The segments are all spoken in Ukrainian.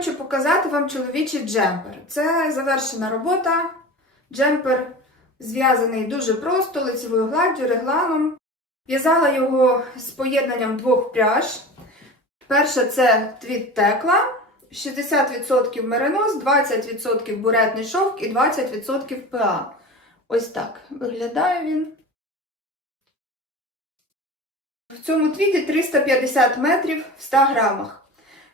хочу показати вам чоловічий джемпер. Це завершена робота. Джемпер зв'язаний дуже просто, лицевою гладдю, регланом. В'язала його з поєднанням двох пряж. Перша це твіт текла, 60% меринос, 20% буретний шовк і 20% ПА. Ось так виглядає він. В цьому твіті 350 метрів в 100 грамах.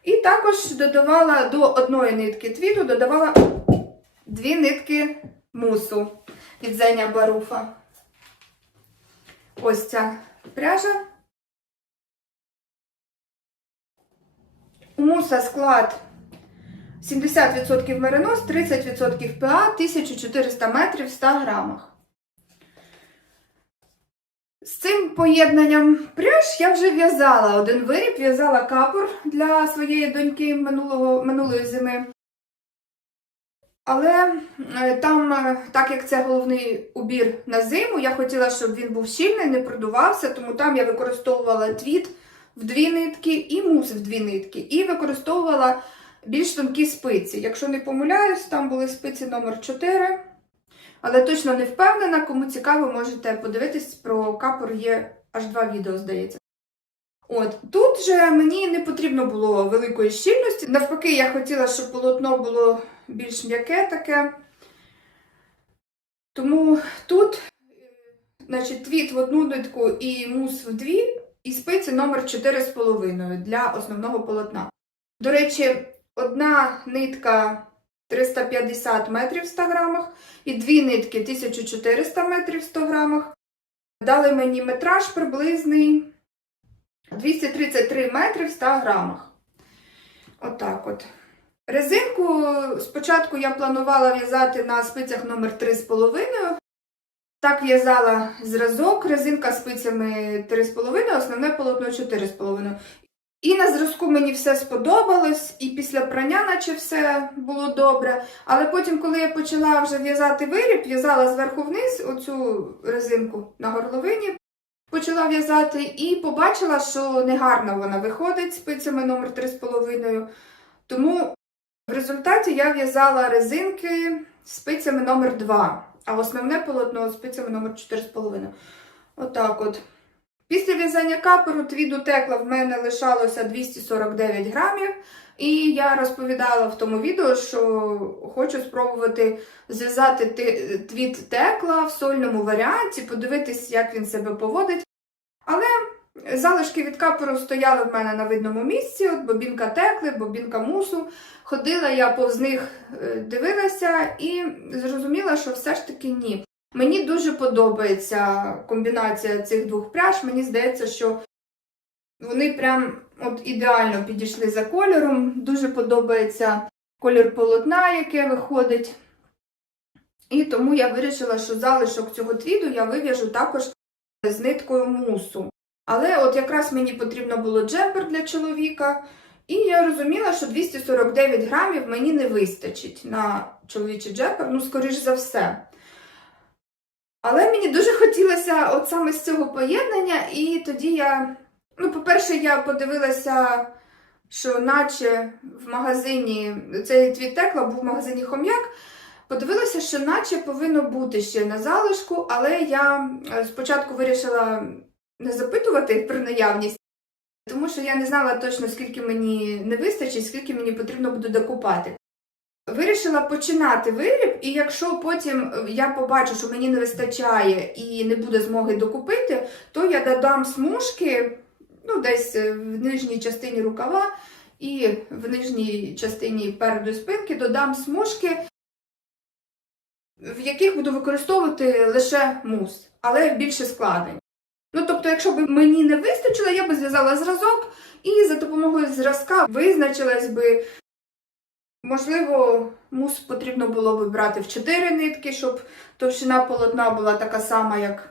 І також додавала до одної нитки твіту, додавала дві нитки мусу від Зеня Баруфа. Ось ця пряжа. У муса склад 70% меринос, 30% ПА, 1400 метрів в 100 грамах. З цим поєднанням пряж я вже в'язала один виріб, в'язала капор для своєї доньки минулого, минулої зими. Але е, там, е, так як це головний убір на зиму, я хотіла, щоб він був щільний, не продувався, тому там я використовувала твіт в дві нитки і мус в дві нитки. І використовувала більш тонкі спиці. Якщо не помиляюсь, там були спиці номер 4 але точно не впевнена. Кому цікаво, можете подивитись про капор є аж два відео, здається. От тут же мені не потрібно було великої щільності. Навпаки, я хотіла, щоб полотно було більш м'яке таке. Тому тут, значить, твіт в одну нитку і мус в дві, і спиці номер 4,5 для основного полотна. До речі, одна нитка 350 метрів в 100 грамах і дві нитки 1400 метрів в 100 грамах. Дали мені метраж приблизний 233 метри в 100 грамах. Отак от. Резинку спочатку я планувала в'язати на спицях номер 3,5. Так в'язала зразок, резинка спицями 3,5, основне полотно 4,5. І на зразку мені все сподобалось, і після прання, наче все було добре. Але потім, коли я почала вже в'язати виріб, в'язала зверху вниз оцю резинку на горловині, почала в'язати і побачила, що негарно вона виходить спицями номер 3,5. Тому в результаті я в'язала резинки спицями номер 2, а основне полотно спицями номер 4,5. Отак от. Після в'язання каперу твіду текла в мене лишалося 249 грамів. І я розповідала в тому відео, що хочу спробувати зв'язати твіт текла в сольному варіанті, подивитись, як він себе поводить. Але залишки від каперу стояли в мене на видному місці, от бобінка текли, бобінка мусу. Ходила я повз них, дивилася і зрозуміла, що все ж таки ні. Мені дуже подобається комбінація цих двох пряж. Мені здається, що вони прям от ідеально підійшли за кольором. Дуже подобається колір полотна, яке виходить. І тому я вирішила, що залишок цього твіду я вив'яжу також з ниткою мусу. Але от якраз мені потрібно було джемпер для чоловіка. І я розуміла, що 249 грамів мені не вистачить на чоловічий джемпер, ну, скоріш за все. Але мені дуже хотілося от саме з цього поєднання, і тоді я, ну, по-перше, я подивилася, що наче в магазині цей твіт текла був в магазині Хом'як. Подивилася, що наче повинно бути ще на залишку, але я спочатку вирішила не запитувати про наявність, тому що я не знала точно, скільки мені не вистачить, скільки мені потрібно буде докупати. Вирішила починати виріб, і якщо потім я побачу, що мені не вистачає і не буде змоги докупити, то я додам смужки ну, десь в нижній частині рукава і в нижній частині переду спинки додам смужки, в яких буду використовувати лише мус, але більше складень. Ну, тобто, якщо б мені не вистачило, я б зв'язала зразок і за допомогою зразка визначилась би. Можливо, мус потрібно було би брати в 4 нитки, щоб товщина полотна була така сама, як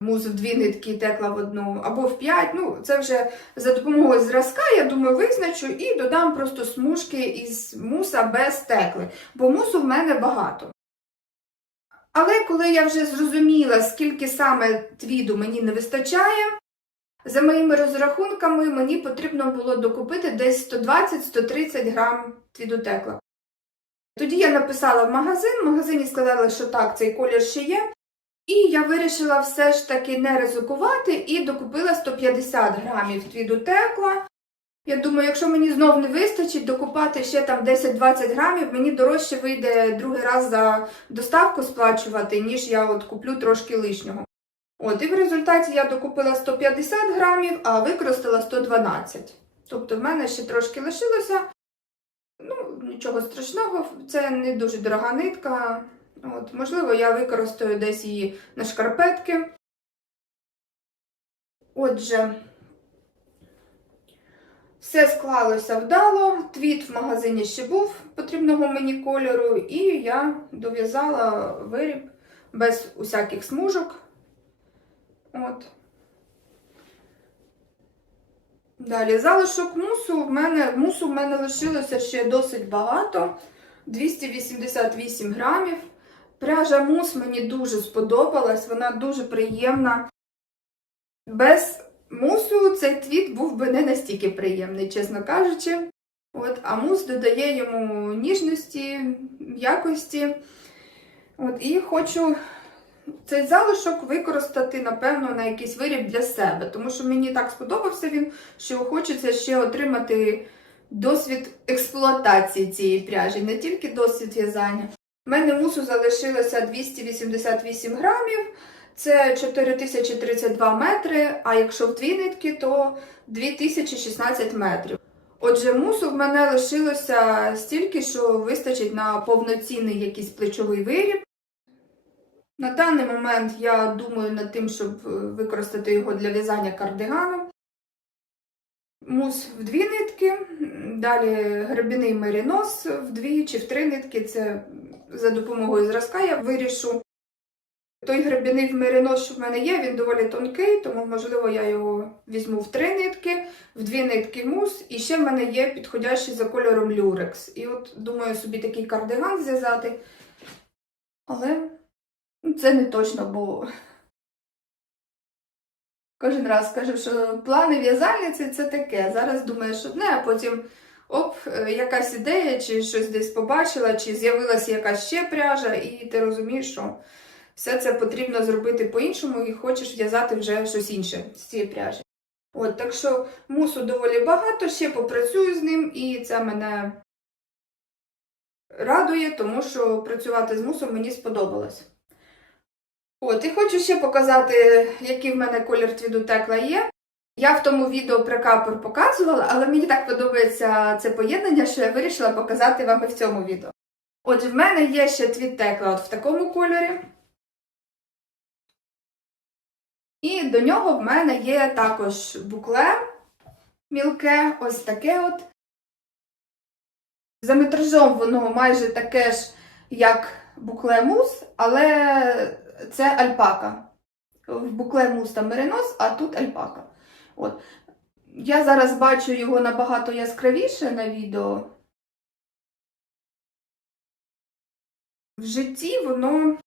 мус в 2 нитки і текла в одну, або в 5. Ну, це вже за допомогою зразка, я думаю, визначу і додам просто смужки із муса без текли, бо мусу в мене багато. Але коли я вже зрозуміла, скільки саме твіду мені не вистачає, За моїми розрахунками, мені потрібно було докупити десь 120-130 грам твідотекла. Тоді я написала в магазин, в магазині сказали, що так, цей колір ще є. І я вирішила все ж таки не ризикувати і докупила 150 грамів твідотекла. Я думаю, якщо мені знов не вистачить докупати ще там 10-20 грамів, мені дорожче вийде другий раз за доставку сплачувати, ніж я от куплю трошки лишнього. От, і в результаті я докупила 150 грамів, а використала 112. Тобто в мене ще трошки лишилося. Ну, нічого страшного, це не дуже дорога нитка. От, можливо, я використаю десь її на шкарпетки. Отже, все склалося вдало. Твіт в магазині ще був потрібного мені кольору, і я дов'язала виріб без усяких смужок. От. Далі, залишок мусу в мене мусу в мене лишилося ще досить багато 288 грамів. Пряжа мус мені дуже сподобалась, вона дуже приємна. Без мусу цей твіт був би не настільки приємний, чесно кажучи. От, а мус додає йому ніжності, якості. От, і хочу цей залишок використати, напевно, на якийсь виріб для себе, тому що мені так сподобався він, що хочеться ще отримати досвід експлуатації цієї пряжі, не тільки досвід в'язання. У мене мусу залишилося 288 грамів, це 4032 метри, а якщо в дві нитки, то 2016 метрів. Отже, мусу в мене лишилося стільки, що вистачить на повноцінний якийсь плечовий виріб. На даний момент я думаю над тим, щоб е, використати його для в'язання кардигану. Мус в дві нитки, далі гребіний мерінос в дві чи в три нитки. Це за допомогою зразка я вирішу. Той гребіний меринос, що в мене є, він доволі тонкий, тому, можливо, я його візьму в три нитки, в дві нитки мус, і ще в мене є підходящий за кольором люрекс. І от думаю собі такий кардиган зв'язати. Але це не точно, бо кожен раз кажу, що плани в'язальниці це таке. Зараз думаєш одне, а потім оп, якась ідея, чи щось десь побачила, чи з'явилася якась ще пряжа, і ти розумієш, що все це потрібно зробити по-іншому і хочеш в'язати вже щось інше з цієї пряжі. От, так що мусу доволі багато, ще попрацюю з ним, і це мене радує, тому що працювати з мусом мені сподобалось. От, і хочу ще показати, який в мене колір твідотекла є. Я в тому відео про капор показувала, але мені так подобається це поєднання, що я вирішила показати вам і в цьому відео. Отже, в мене є ще твідтекла от в такому кольорі. І до нього в мене є також букле мілке, ось таке от. За метражом воно майже таке ж, як букле мус, але це альпака. В букле мус там меринос, а тут альпака. От. Я зараз бачу його набагато яскравіше на відео. В житті воно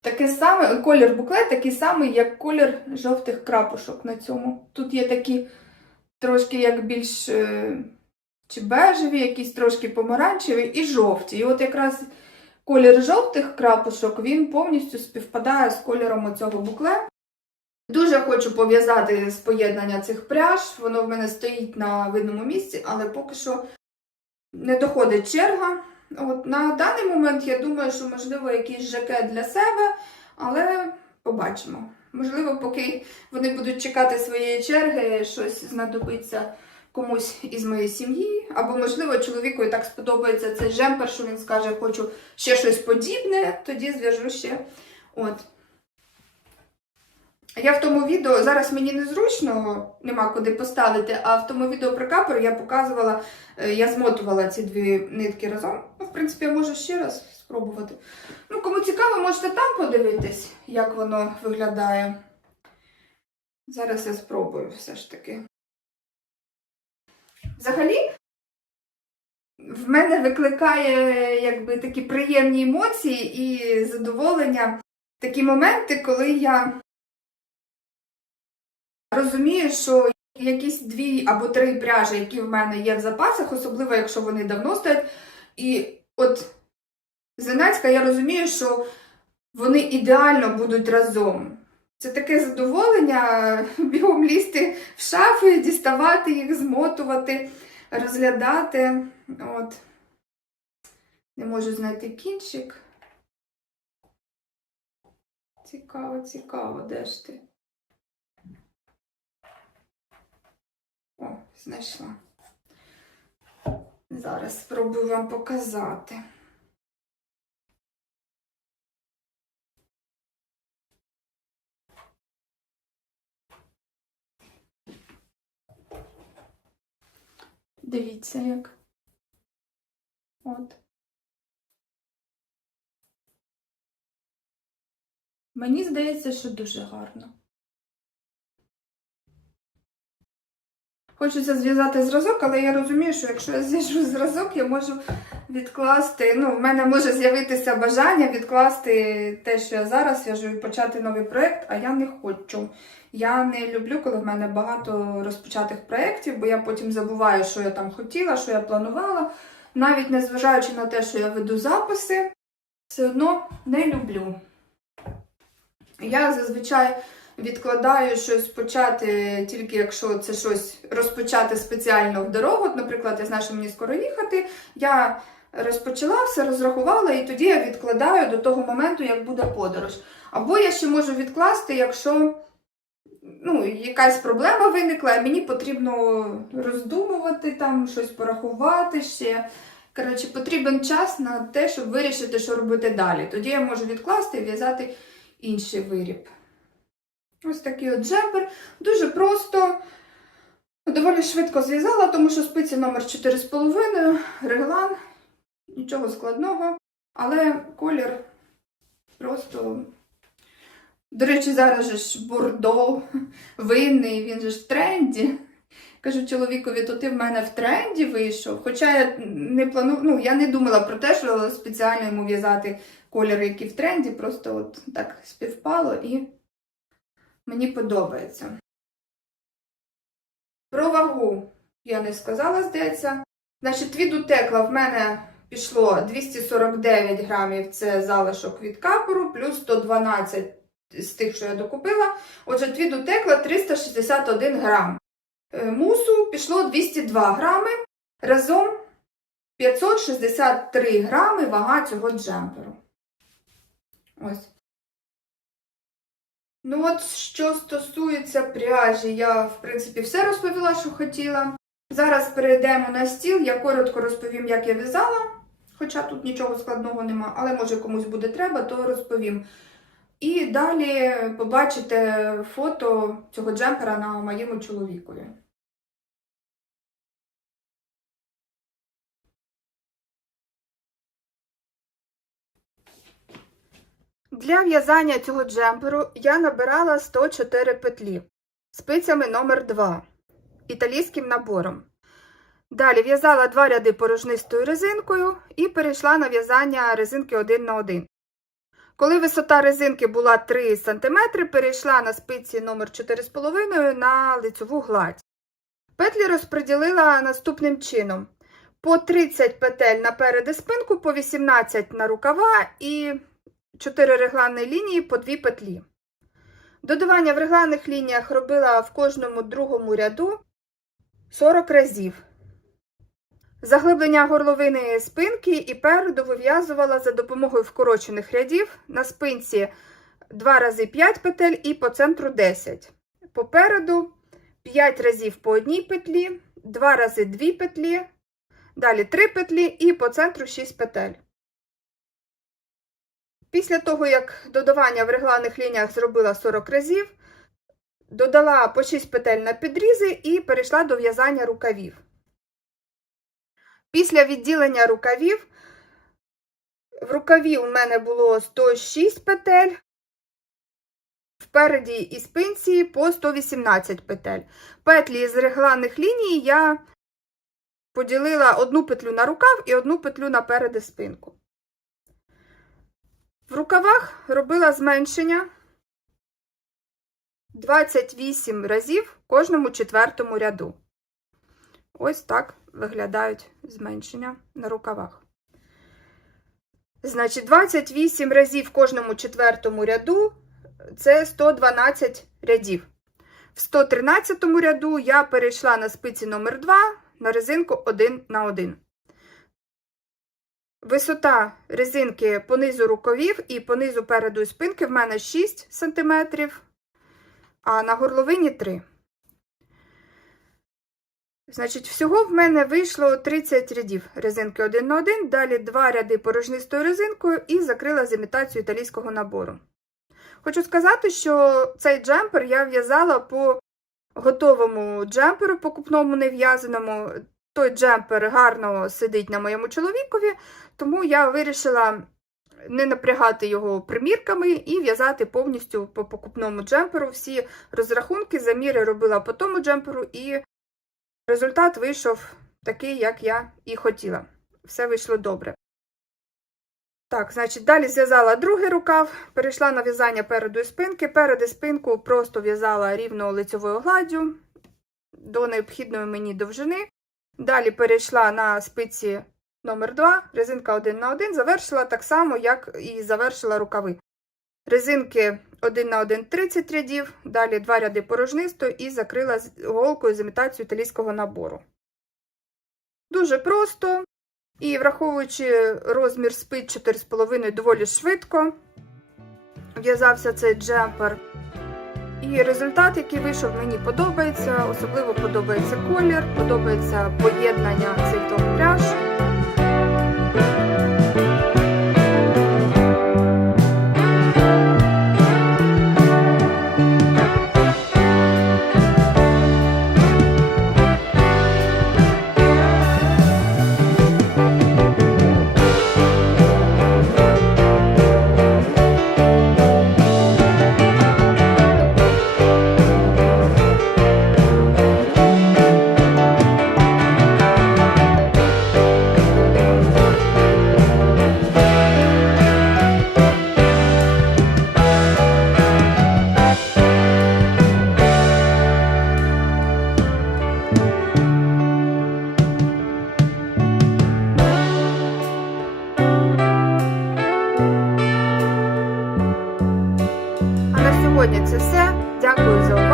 таке саме, колір буклет такий самий, як колір жовтих крапушок на цьому. Тут є такі трошки як більш е, чи бежеві, якісь трошки помаранчеві і жовті. І от якраз колір жовтих крапушок він повністю співпадає з кольором оцього букле. Дуже хочу пов'язати з поєднання цих пряж. Воно в мене стоїть на видному місці, але поки що не доходить черга. От На даний момент я думаю, що можливо якийсь жакет для себе, але побачимо. Можливо, поки вони будуть чекати своєї черги, щось знадобиться комусь із моєї сім'ї. Або, можливо, чоловіку і так сподобається цей жемпер, що він скаже, хочу ще щось подібне, тоді зв'яжу ще. От. Я в тому відео, зараз мені незручно, нема куди поставити, а в тому відео про капор я показувала, е, я змотувала ці дві нитки разом. Ну, в принципі, я можу ще раз спробувати. Ну, кому цікаво, можете там подивитись, як воно виглядає. Зараз я спробую все ж таки. Взагалі, в мене викликає якби такі приємні емоції і задоволення такі моменти, коли я Розумію, що якісь дві або три пряжі, які в мене є в запасах, особливо якщо вони давно стоять. І от Зенецька, я розумію, що вони ідеально будуть разом. Це таке задоволення бігом лізти в шафи, діставати їх, змотувати, розглядати. От. Не можу знайти кінчик. Цікаво, цікаво, де ж ти? О, знайшла. Зараз спробую вам показати. Дивіться як. От. Мені здається, що дуже гарно. Хочеться зв'язати зразок, але я розумію, що якщо я зв'яжу зразок, я можу відкласти. Ну, в мене може з'явитися бажання відкласти те, що я зараз в'яжу, і почати новий проєкт, а я не хочу. Я не люблю, коли в мене багато розпочатих проєктів, бо я потім забуваю, що я там хотіла, що я планувала. Навіть незважаючи на те, що я веду записи, все одно не люблю. Я зазвичай відкладаю щось почати, тільки якщо це щось розпочати спеціально в дорогу. Наприклад, я знаю, що мені скоро їхати. Я розпочала все, розрахувала, і тоді я відкладаю до того моменту, як буде подорож. Або я ще можу відкласти, якщо ну, якась проблема виникла, і мені потрібно роздумувати, там, щось порахувати ще. Коротше, потрібен час на те, щоб вирішити, що робити далі. Тоді я можу відкласти і в'язати інший виріб. Ось такий от джемпер. Дуже просто, доволі швидко зв'язала, тому що спиці номер 4,5, реглан, нічого складного, але колір просто. До речі, зараз же ж бордо винний, він же ж в тренді. Кажу чоловікові, то ти в мене в тренді вийшов. Хоча я не плану... ну, я не думала про те, що спеціально йому в'язати кольори, які в тренді, просто от так співпало і мені подобається. Про вагу я не сказала, здається. Значить, від утекла в мене пішло 249 грамів це залишок від капору, плюс 112 з тих, що я докупила. Отже, твід утекла 361 грам. Е, Мусу пішло 202 грами. Разом 563 грами вага цього джемперу. Ось. Ну от, що стосується пряжі, я, в принципі, все розповіла, що хотіла. Зараз перейдемо на стіл, я коротко розповім, як я в'язала, хоча тут нічого складного нема, але може комусь буде треба, то розповім. І далі побачите фото цього джемпера на моєму чоловікові. Для в'язання цього джемперу я набирала 104 петлі спицями номер 2 італійським набором. Далі в'язала два ряди порожнистою резинкою і перейшла на в'язання резинки 1 на 1. Коли висота резинки була 3 см, перейшла на спиці номер 4,5 на лицьову гладь. Петлі розподілила наступним чином: по 30 петель і спинку, по 18 на рукава і 4 регланні лінії по 2 петлі. Додавання в регланних лініях робила в кожному другому ряду 40 разів. Заглиблення горловини спинки і переду вив'язувала за допомогою вкорочених рядів на спинці 2 рази 5 петель і по центру 10. Попереду 5 разів по одній петлі, 2 рази 2 петлі, далі 3 петлі і по центру 6 петель. Після того, як додавання в регланних лініях зробила 40 разів, додала по 6 петель на підрізи і перейшла до в'язання рукавів. Після відділення рукавів, в рукаві у мене було 106 петель, впереді і спинці по 118 петель. Петлі з регланних ліній я поділила одну петлю на рукав і одну петлю і спинку. В рукавах робила зменшення 28 разів кожному четвертому ряду. Ось так виглядають зменшення на рукавах. Значить, 28 разів в кожному четвертому ряду це 112 рядів. В 113 ряду я перейшла на спиці номер 2 на резинку 1 на 1. Висота резинки по низу рукавів і по низу переду спинки в мене 6 см, а на горловині 3 Значить, всього в мене вийшло 30 рядів резинки 1 на 1, далі 2 ряди порожнистою резинкою і закрила з імітацією італійського набору. Хочу сказати, що цей джемпер я в'язала по готовому джемперу, покупному нев'язаному. Той джемпер гарно сидить на моєму чоловікові, тому я вирішила не напрягати його примірками і в'язати повністю по покупному джемперу. Всі розрахунки, заміри робила по тому джемперу, і результат вийшов такий, як я і хотіла. Все вийшло добре. Так, значить, далі зв'язала другий рукав, перейшла на в'язання переду і спинки. Перед і спинку просто в'язала рівно лицьовою гладдю до необхідної мені довжини. Далі перейшла на спиці номер 2 резинка 1 на 1, завершила так само, як і завершила рукави. Резинки 1 на 1 30 рядів, далі 2 ряди порожнисто і закрила голкою з імітацією італійського набору. Дуже просто. І враховуючи розмір спиць 4,5 доволі швидко в'язався цей джемпер. І результат, який вийшов, мені подобається. Особливо подобається колір, подобається поєднання цей тон пряж. це все. Дякую за увагу.